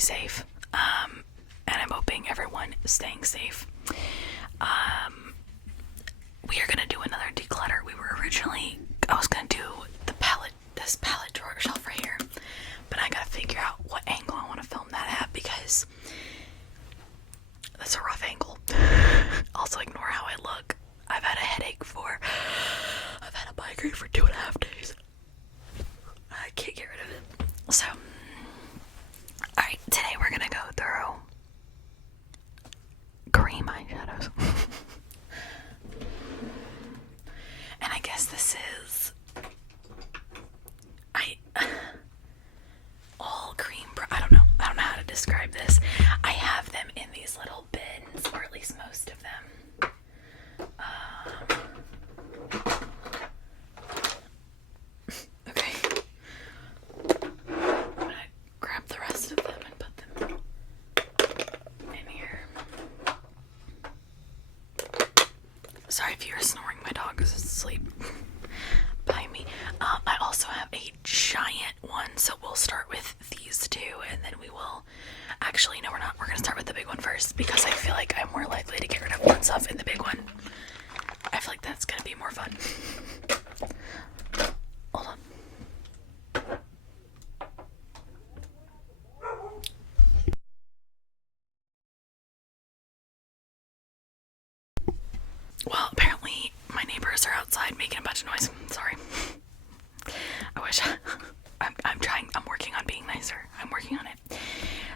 safe. And I'm hoping everyone is staying safe. We are gonna do another declutter. I was gonna do this palette drawer shelf right here, but I gotta figure out what angle I want to film that at because that's a rough angle. Also ignore how I look. I've had a migraine for 2.5 days. I can't get rid of it. So, alright, today we're gonna go through cream eyeshadows. And I guess this is all cream. I don't know how to describe this. I have them in these little bins, or at least most of them. Okay. I'm gonna grab the rest of them and put them in here. Sorry if you're snoring, my dog is asleep behind me. I also have a giant one, so we'll start with these two, and then we will... Actually, no, we're not. We're gonna start with the big one first, because I feel like I'm more likely to get rid of one stuff in the big one. I feel like that's gonna be more fun. Hold on. Well, apparently my neighbors are outside making a bunch of noise. Sorry. I wish. I'm working on being nicer. I'm working on it.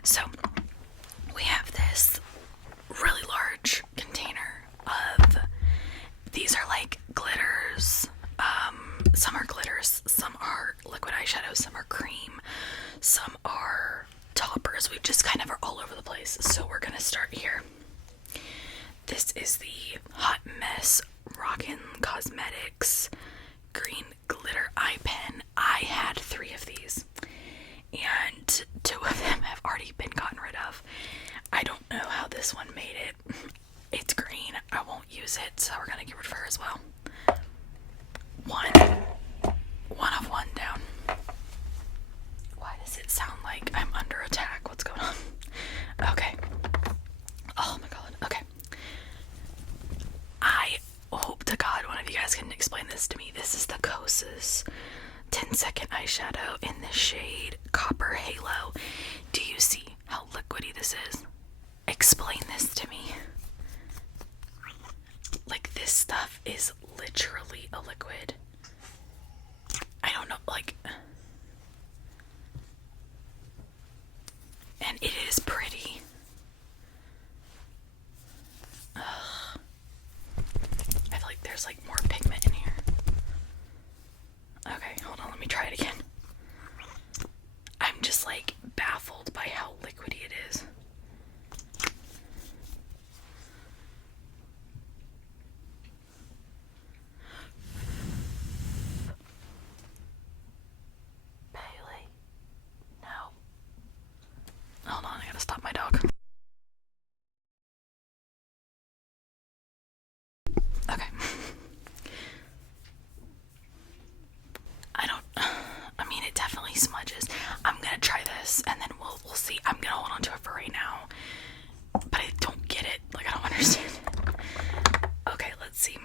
So, we have this really large container of, these are like glitters. Some are glitters, some are liquid eyeshadows, some are cream, some are toppers. We just kind of are all over the place. So we're gonna start here. This is the Hot Mess Rockin' Cosmetics green glitter eye pen. I had 3 of these, and 2 of them have already been gotten rid of. I don't know how this one made it. It's green. I won't use it, so we're gonna get rid of her as well. One of one down. Why does it sound like I'm under attack? What's going on? Okay. Oh my god. Okay. I hope to God one of you guys can explain this to me. This is the Kosas 10-second eyeshadow in the shade Copper Halo. Do you see how liquidy this is? Explain this to me. Like, this stuff is literally a liquid. I don't know, like... And it is pretty. Ugh. I feel like there's like more pigment in here. Okay, hold on, let me try it again. I'm just like baffled by how liquidy it is. Bailey. No. Hold on, I gotta stop my dog. Okay. I mean, it definitely smudges. I'm gonna try this and then we'll see. I'm gonna hold on to it for right now. But I don't get it. Like, I don't understand. Okay, let's see.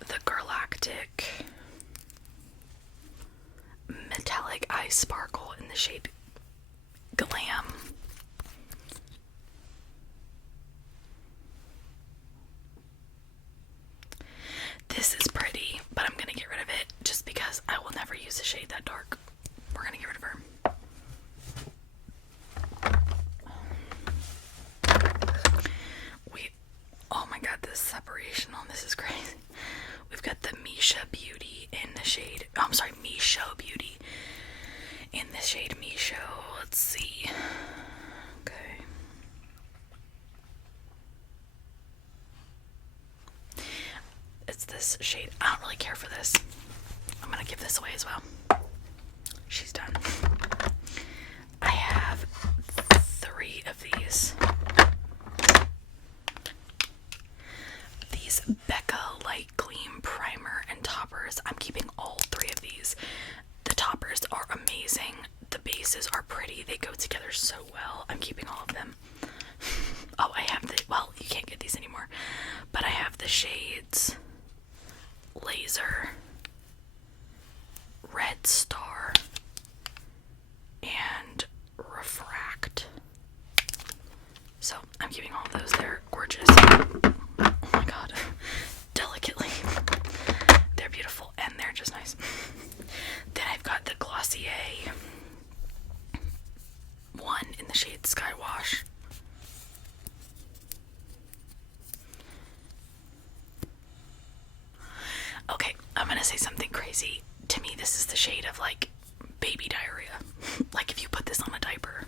The Galactic Metallic Eye Sparkle in the shade Glam. This is pretty, but I'm gonna get rid of it just because I will never use a shade that dark. We're gonna get rid of her. Oh my god, this separation on this is crazy. We've got the Misha Beauty in the shade, Misha Beauty in the shade Misha. Let's see. Okay. It's this shade. I don't really care for this. I'm gonna give this away as well. She's done. I have 3 of these. These Becca Light Gleam Primer and Toppers. I'm keeping all 3 of these. The toppers are amazing. The base pieces are pretty. They go together so well. I'm keeping all of them. Oh, I have well, you can't get these anymore, but I have the shades Laser, Red Star, and Refract. So I'm keeping all of those. They're gorgeous. Oh my god. Delicately. They're beautiful and they're just nice. Then I've got the Glossier one in the shade Sky Wash. Okay, I'm gonna say something crazy. To me, this is the shade of like baby diarrhea. Like if you put this on a diaper.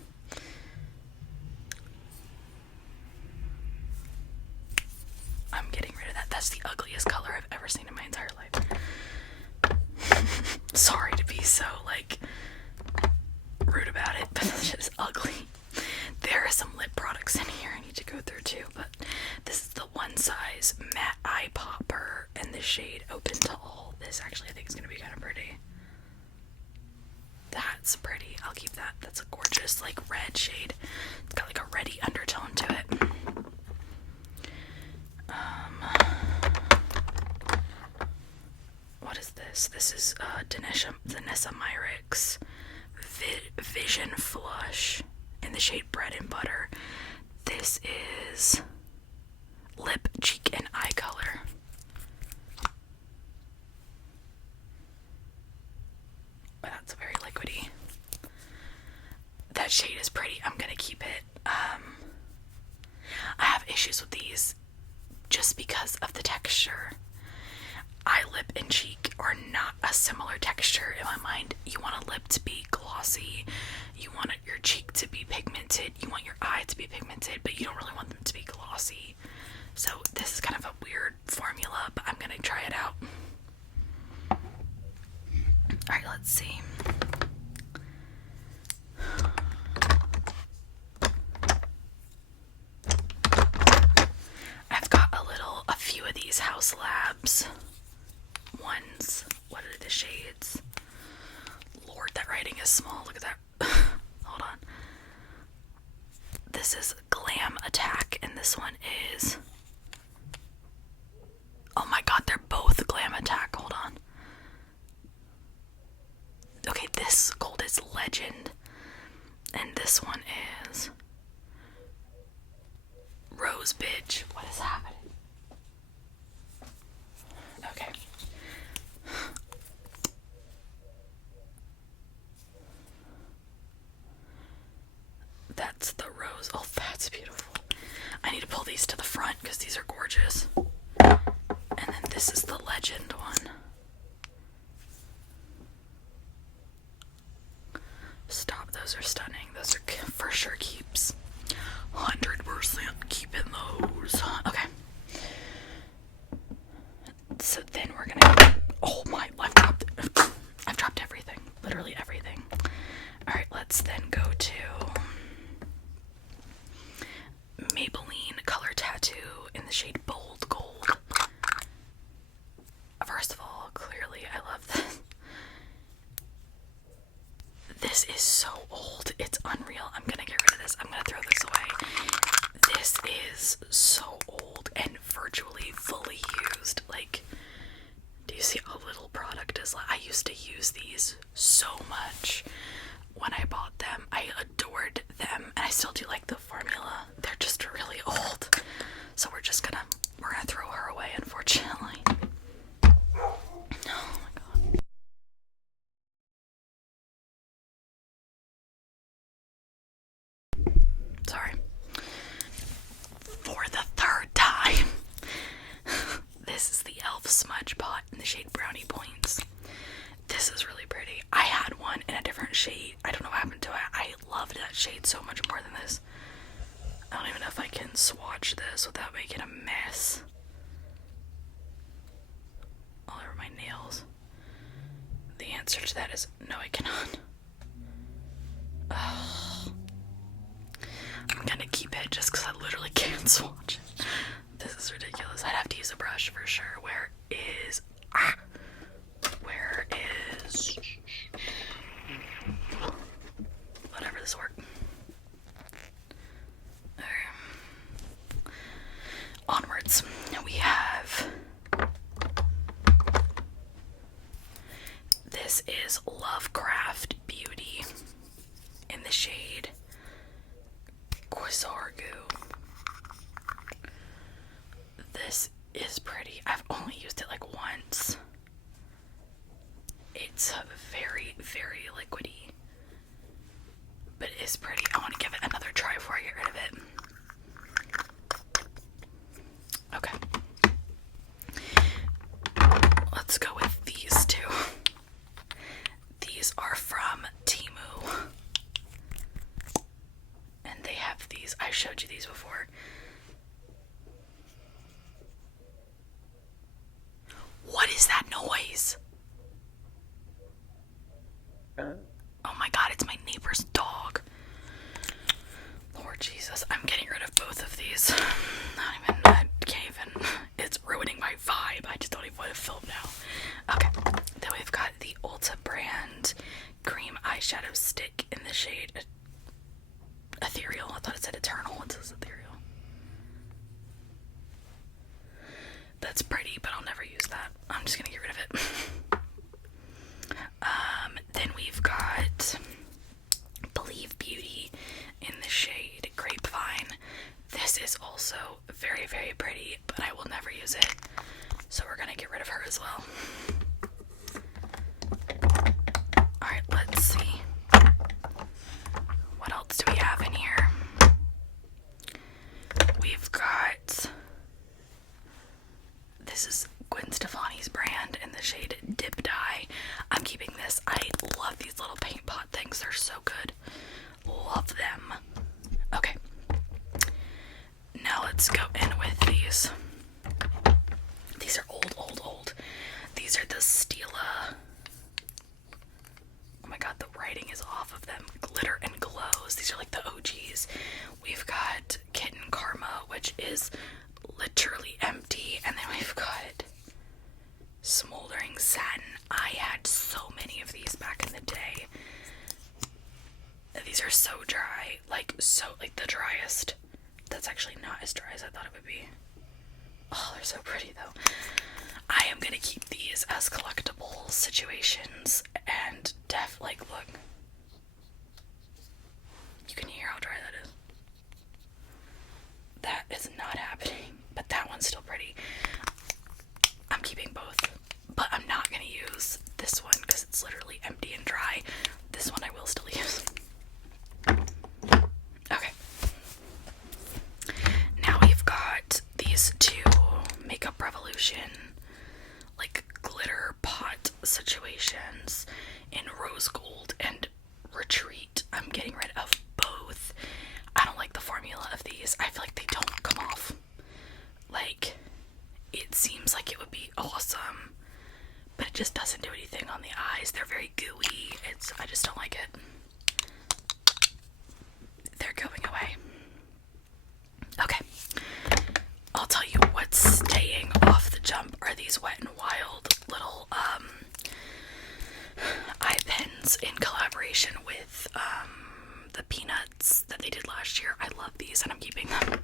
I'm getting rid of that. That's the ugliest color I've ever seen in my entire life. Sorry to be so like rude about it, but this shit is ugly. There are some lip products in here I need to go through too, but this is the One Size Matte Eye Popper in the shade Open to All. This actually I think is gonna be kind of pretty. That's pretty. I'll keep that. That's a gorgeous like red shade. It's got like a reddy undertone to it. What is this? This is Danessa Myricks Vision Flush in the shade Bread and Butter. This is lip, cheek, and eye color. That's very liquidy. That shade is pretty. I'm gonna keep it. I have issues with these just because of the texture. Eye, lip, and cheek are not a similar texture in my mind. You want a lip to be glossy, you want your cheek to be pigmented, you want your eye to be pigmented, but you don't really want them to be glossy. So this is kind of a weird formula, but I'm gonna try it out. Alright, let's see. I've got a few of these House Labs ones. What are the shades? Lord, that writing is small. Look at that. Hold on. This is Glam Attack, and this one is... Oh my god, they're both Glam Attack. Hold on. Okay, this gold is Legend, and this one is Rose Bitch. What is happening? Okay. That's the rose. Oh, that's beautiful. I need to pull these to the front because these are gorgeous. And then this is the Legend one. Stop, those are stunning. Those are for sure keeps. 100% keeping those. Okay. So then we're gonna. Oh my! I've dropped everything. Literally everything. All right. Let's then go to Maybelline Color Tattoo in the shade Bold Gold. First of all, clearly I love this. This is so old. It's unreal. I'm gonna get rid of this. I'm gonna throw this away. This is so old and virtually fully used. Like, do you see how little product is left? I used to use these so much when I bought them. I adored them, and I still do like the formula. They're just really old. So we're gonna throw her away, unfortunately. Oh my god. Sorry. For the third time. This is the e.l.f. Smudge Pot in the shade Brownie Points. This is really pretty. I had one in a different shade. I don't know what happened to it. I loved that shade so much more than this. I don't even know if I can swatch this without making a mess. All over my nails. The answer to that is no, I cannot. Ugh. I'm gonna keep it just because I literally can't swatch it. This is ridiculous. I'd have to use a brush for sure. Where is... is pretty. I want to give it another try before I get rid of it. Okay. Let's go with these two. These are from Temu. And they have these. I showed you these before. What is that noise? Oh my god, it's my neighbor's dog. Lord Jesus, I'm getting rid of both of these. I can't even, it's ruining my vibe. I just don't even want to film now. Okay, then we've got the Ulta brand cream eyeshadow stick in the shade Ethereal. I thought it said Eternal. It says Ethereal. That's pretty, but I'll never use that. I'm just gonna get rid of it. Then we've got Believe Beauty in the shade Grapevine. This is also very, very pretty, but I will never use it. So we're gonna get rid of her as well. Alright, let's see. What else do we have in here? We've got, this is Gwen Stefani's brand in the shade Dip Dye. I'm keeping this. I love these little paint pot things. They're so good. Love them. Okay. Now let's go in with these. These are old. These are the Stila. Oh my god, the writing is off of them. Glitter and Glows. These are like the OGs. We've got Kitten Karma, which is literally empty. And then we've got Smoldering Satin. I had so many of these back in the day. These are so dry. Like the driest. That's actually not as dry as I thought it would be. Oh, they're so pretty though. I am gonna keep these as collectible situations and look. You can hear how dry that is. That is not happening, but that one's still pretty. I'm keeping both, but I'm not gonna use this one because it's literally empty and dry. This one I will still use. Okay. Now we've got these two Makeup Revolution like glitter pot situations in Rose Gold and Retreat. I'm getting rid of both. I don't like the formula of these. I feel like they don't come off. Like, it seems like it would be awesome, but it just doesn't do anything on the eyes. They're very gooey. I just don't like it. They're going away. Okay. I'll tell you what's staying off the jump are these Wet n Wild little eye pens in collaboration with the Peanuts that they did last year. I love these and I'm keeping them.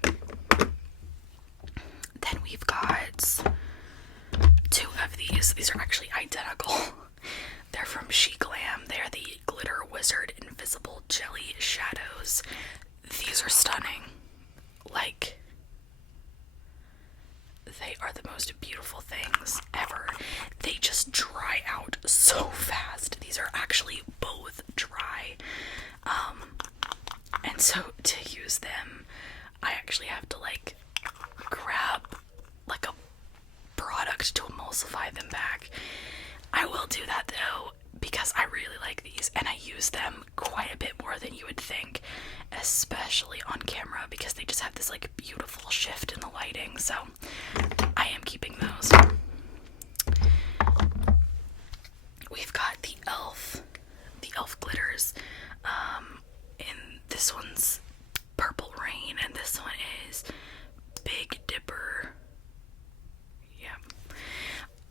Then we've got two of these. These are actually identical. They're from She Glam. They're the Glitter Wizard Invisible Jelly Shadows. These are stunning. Like, they are the most beautiful things ever. They just dry out so fast. These are actually both dry. And so to use them, I actually have to like grab like a product to emulsify them back. I will do that though because I really like these and I use them quite a bit more than you would think, especially on camera because they just have this like beautiful shift in the lighting. So I am keeping those. We've got the e.l.f. glitters. And this one's Purple Rain and this one is Big Dipper. Yeah.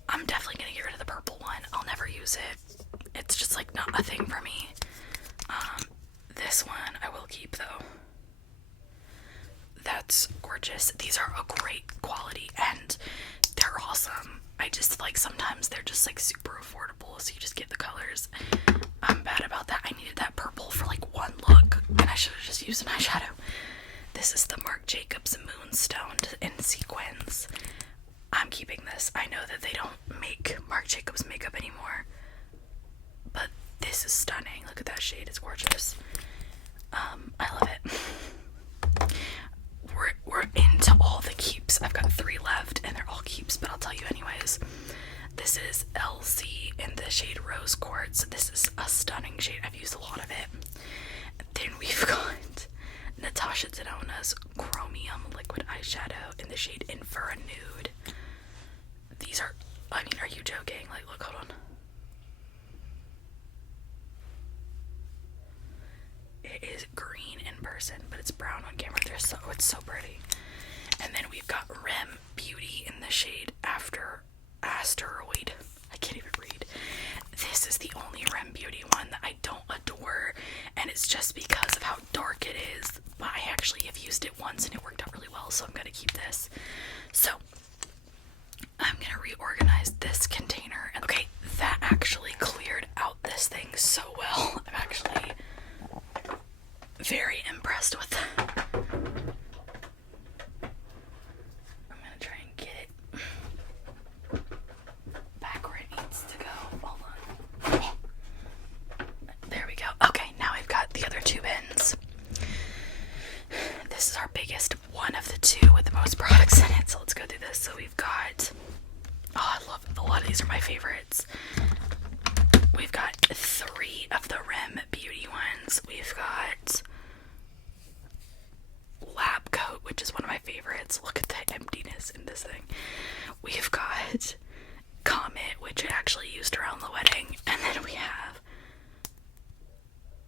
I'm definitely gonna get rid of the purple one. I'll never use it. It's just like not a thing for me. This one I will keep though. That's gorgeous. These are a great quality and they're awesome. I just like sometimes they're just like super affordable, so you just get the colors. I'm bad about that. I needed that purple for like one look and I should have just used an eyeshadow. This is the Marc Jacobs Moonstone in sequins. I'm keeping this. I know that they don't make Marc Jacobs makeup anymore, but this is stunning. Look at that shade. It's gorgeous. I love it. We're into all the keeps. I've got 3 left, and they're all keeps, but I'll tell you anyways. This is LC in the shade Rose Quartz. This is a stunning shade. I've used a lot of it. Then we've got Natasha Denona's Chromium Liquid Eyeshadow in the shade Infra Nude. These are, I mean, are you joking? Like, look, hold on. It is green in person, but it's brown on camera. It's so pretty. And then we've got Rem Beauty in the shade Asteroid. I can't even read. This is the only Rem Beauty one that I don't adore, and it's just because of how dark it is. But I actually have used it once and it worked out really well, so I'm gonna keep this. So I'm gonna reorganize this container. Okay, that actually cleared out this thing so well. I'm actually very impressed with that. I'm gonna try and get it back where it needs to go. Hold on. There we go. Okay, now we've got the other 2 bins. This is our biggest one of the 2 with the most products in it, so let's go through this. So we've got, oh, I love, a lot of these are my favorites. We've got 3 of the Rem Beauty ones. We've got Lab Coat, which is one of my favorites. Look at the emptiness in this thing. We've got Comet, which I actually used around the wedding. And then we have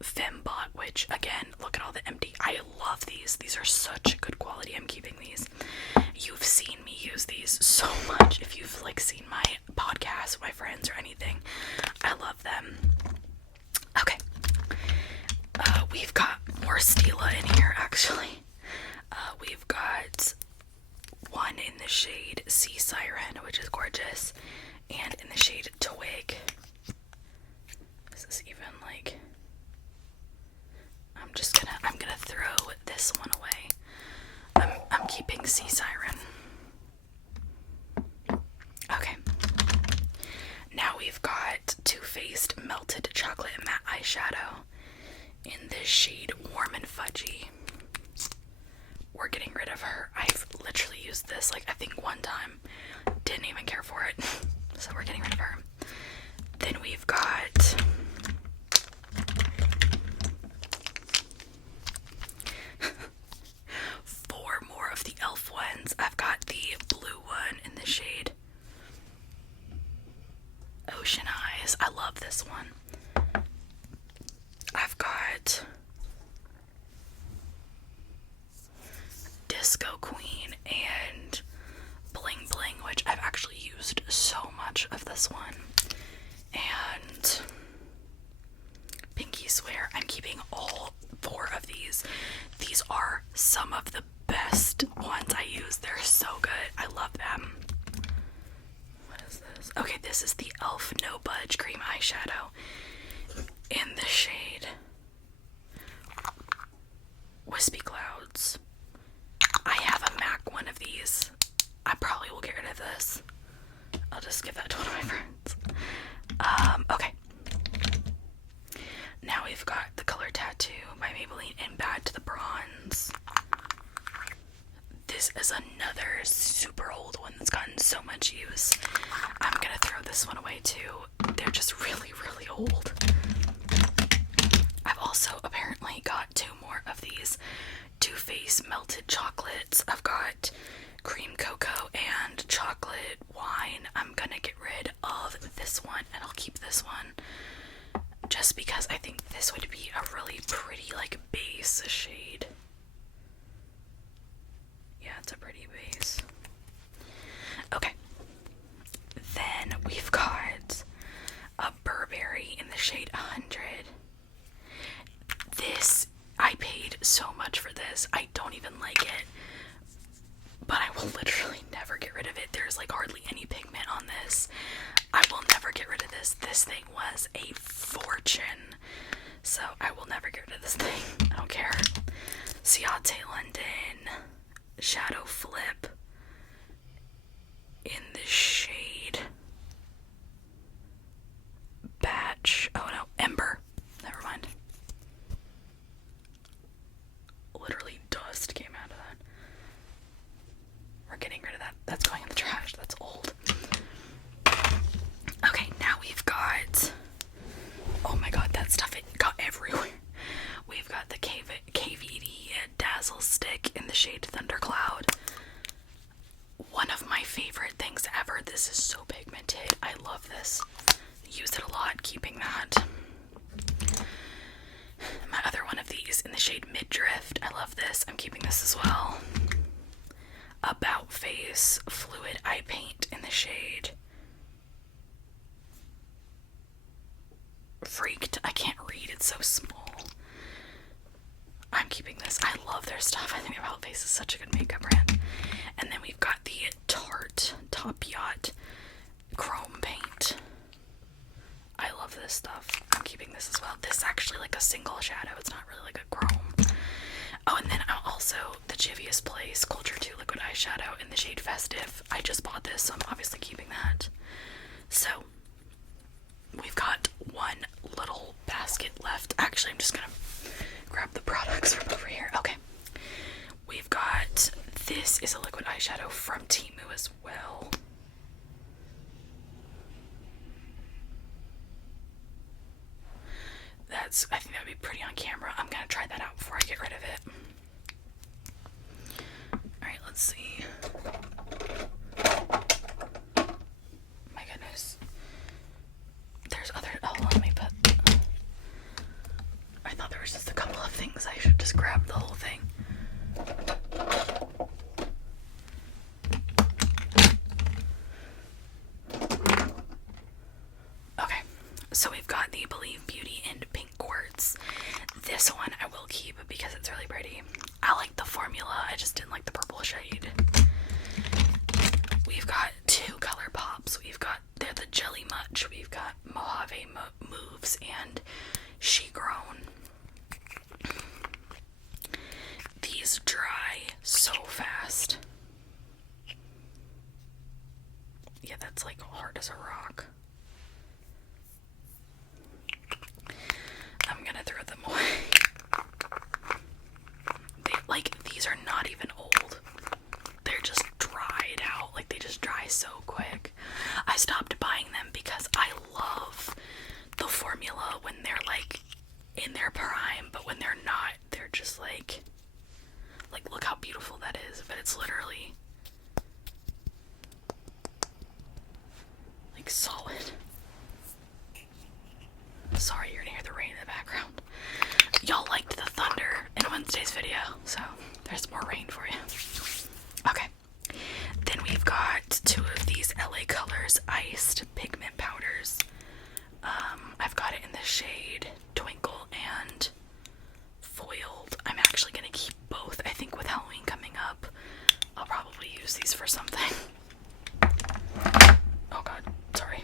Fembot, which, again, look at all the empty. I love these. These are such good quality. I'm keeping these. You've seen me use these so much. If you've, like, seen my podcast with my friends or anything, I love them. Okay. We've got more Stila in here, actually. We've got one in the shade Sea Siren, which is gorgeous, and in the shade Twig. This is even like, I'm gonna throw this one away. I'm keeping Sea Siren. Okay. Now we've got Too Faced Melted Chocolate Matte Eyeshadow in this shade Warm and Fudgy. We're getting rid of her. I've literally used this, like, I think one time. Didn't even care for it. So we're getting rid of her. Then we've got four more of the e.l.f. ones. I've got the blue one in the shade Ocean Eyes. I love this one. I've got Disco Queen and Bling Bling, which I've actually used so much of this one. And Pinky Swear. I'm keeping all four of these. These are some of the best ones I use. They're so good. I love them. What is this? Okay, this is the e.l.f. No Budge Cream Eyeshadow in the shade Wispy Clouds. I have a MAC one of these. I probably will get rid of this. I'll just give that to one of my friends. Okay. Now we've got the Color Tattoo by Maybelline in Bad to the Bronze. This is another super old one that's gotten so much use. I'm gonna throw this one away too. They're just really, really old. I've also apparently got two more of these Too Faced Melted Chocolates. I've got Cream Cocoa and Chocolate Wine. I'm gonna get rid of this one and I'll keep this one just because I think this would be a really pretty, like, base shade. Yeah, it's a pretty base. Okay. Then we've got a Burberry in the shade 100. This, I paid so much for this. I don't even like it, but I will literally never get rid of it. There's like hardly any pigment on this. I will never get rid of this. This thing was a fortune, so I will never get rid of this thing. I don't care. Ciate London Shadow Flip in the shade Batch. Oh no, Ember. Never mind. love this. I'm keeping this as well. About Face Fluid Eye Paint in the shade Freaked. I can't read, it's so small. I'm keeping this. I love their stuff. I think About Face is such a good makeup brand. And then we've got the Tarte Top Yacht Chrome Paint. I love this stuff. I'm keeping this as well. This is actually like a single shadow. It's not really like a chrome. Oh, and then also the Juvia's Place Culture 2 Liquid Eyeshadow in the shade Festive. I just bought this, so I'm obviously keeping that. So, we've got one little basket left. Actually, I'm just gonna grab the products from over here. Okay. We've got, this is a liquid eyeshadow from Temu as well. I think that would be pretty on camera. I'm gonna try that out before I get rid of it. Alright, let's see. My goodness. There's other, oh, let me put, I thought there was just a couple of things. I should just grab the whole thing. Okay, so we've got the Believe Beauty and Pink Quartz. This one I will keep because it's really pretty. I like the formula, I just didn't like the purple shade. We've got two color pops. We've got, they're the Jelly Much. We've got Mojave Moves and She Grown. These dry so fast. Yeah, that's like hard as a rock. I'm gonna throw them away. These are not even old. They're just dried out. Like, they just dry so quick. I stopped buying them because I love the formula when they're like in their prime, but when they're not, they're just like look how beautiful that is. But it's literally like solid. Sorry, you're gonna hear the rain in the background. Y'all liked the thunder in Wednesday's video, so there's more rain for you. Okay. Then we've got two of these LA Colors Iced Pigment Powders. I've got it in the shade Twinkle and Foiled. I'm actually gonna keep both. I think with Halloween coming up, I'll probably use these for something. Oh god, sorry.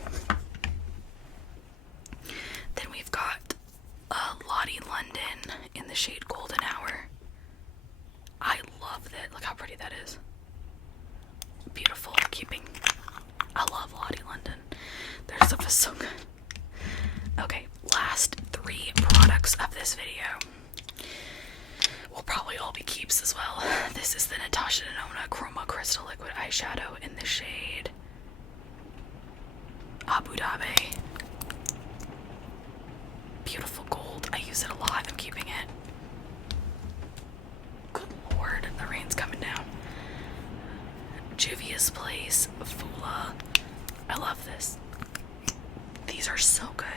Then we've got Lottie London in the shade Golden Hour. I love that. Look how pretty that is. Beautiful. I love Lottie London. Their stuff is so good. Okay, last three products of this video will probably all be keeps as well. This is the Natasha Denona Chroma Crystal Liquid Eyeshadow in the shade Abu Dhabi. Beautiful gold. I use it a lot. I'm keeping it. Good lord, the rain's coming down. Juvia's Place Fula. I love this. These are so good.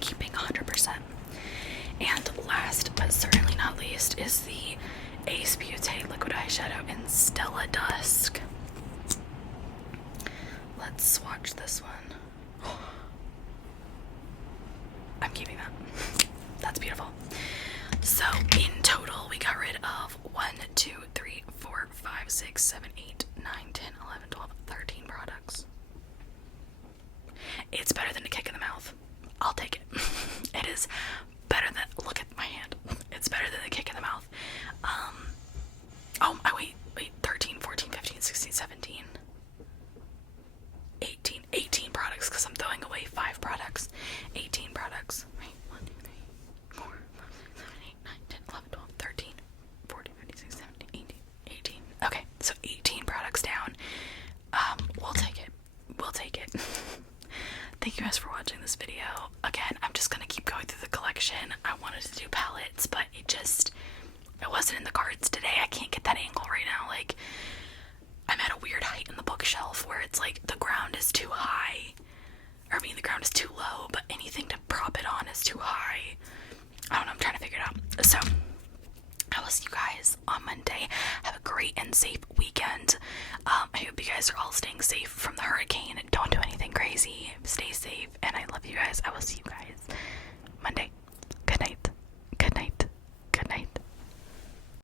Keeping 100%. And last but certainly not least is the Ace Beauté Liquid Eyeshadow in Stella Dusk. Let's swatch this one. I'm keeping that. That's beautiful. So in total, we got rid of 1, 2, 3, 4, 5, 6, 7, 8, 9, 10, 11, 12, 13 products. It's better than a kick in the mouth. I'll take it. It is better than, look at my hand. It's better than a kick in the mouth. Oh, wait, 13, 14, 15, 16, 17. 18 products, because I'm throwing away 5 products. 18 products. Wait, 1, 2, 3, 4, 5, 6, 7, 8, 9, 10, 11, 12, 13, 14, 15, 16, 17, 18. Okay, so 18 products down. We'll take it. We'll take it. Thank you guys for watching this video. Again, I'm just gonna keep going through the collection. I wanted to do palettes, but it wasn't in the cards today. I can't get that angle right now. Like, I'm at a weird height in the bookshelf where it's like the ground is too high. Or I mean, the ground is too low, but anything to prop it on is too high. I don't know, I'm trying to figure it out. So, I see you guys on Monday. Have a great and safe weekend. I hope you guys are all staying safe from the hurricane. Don't do anything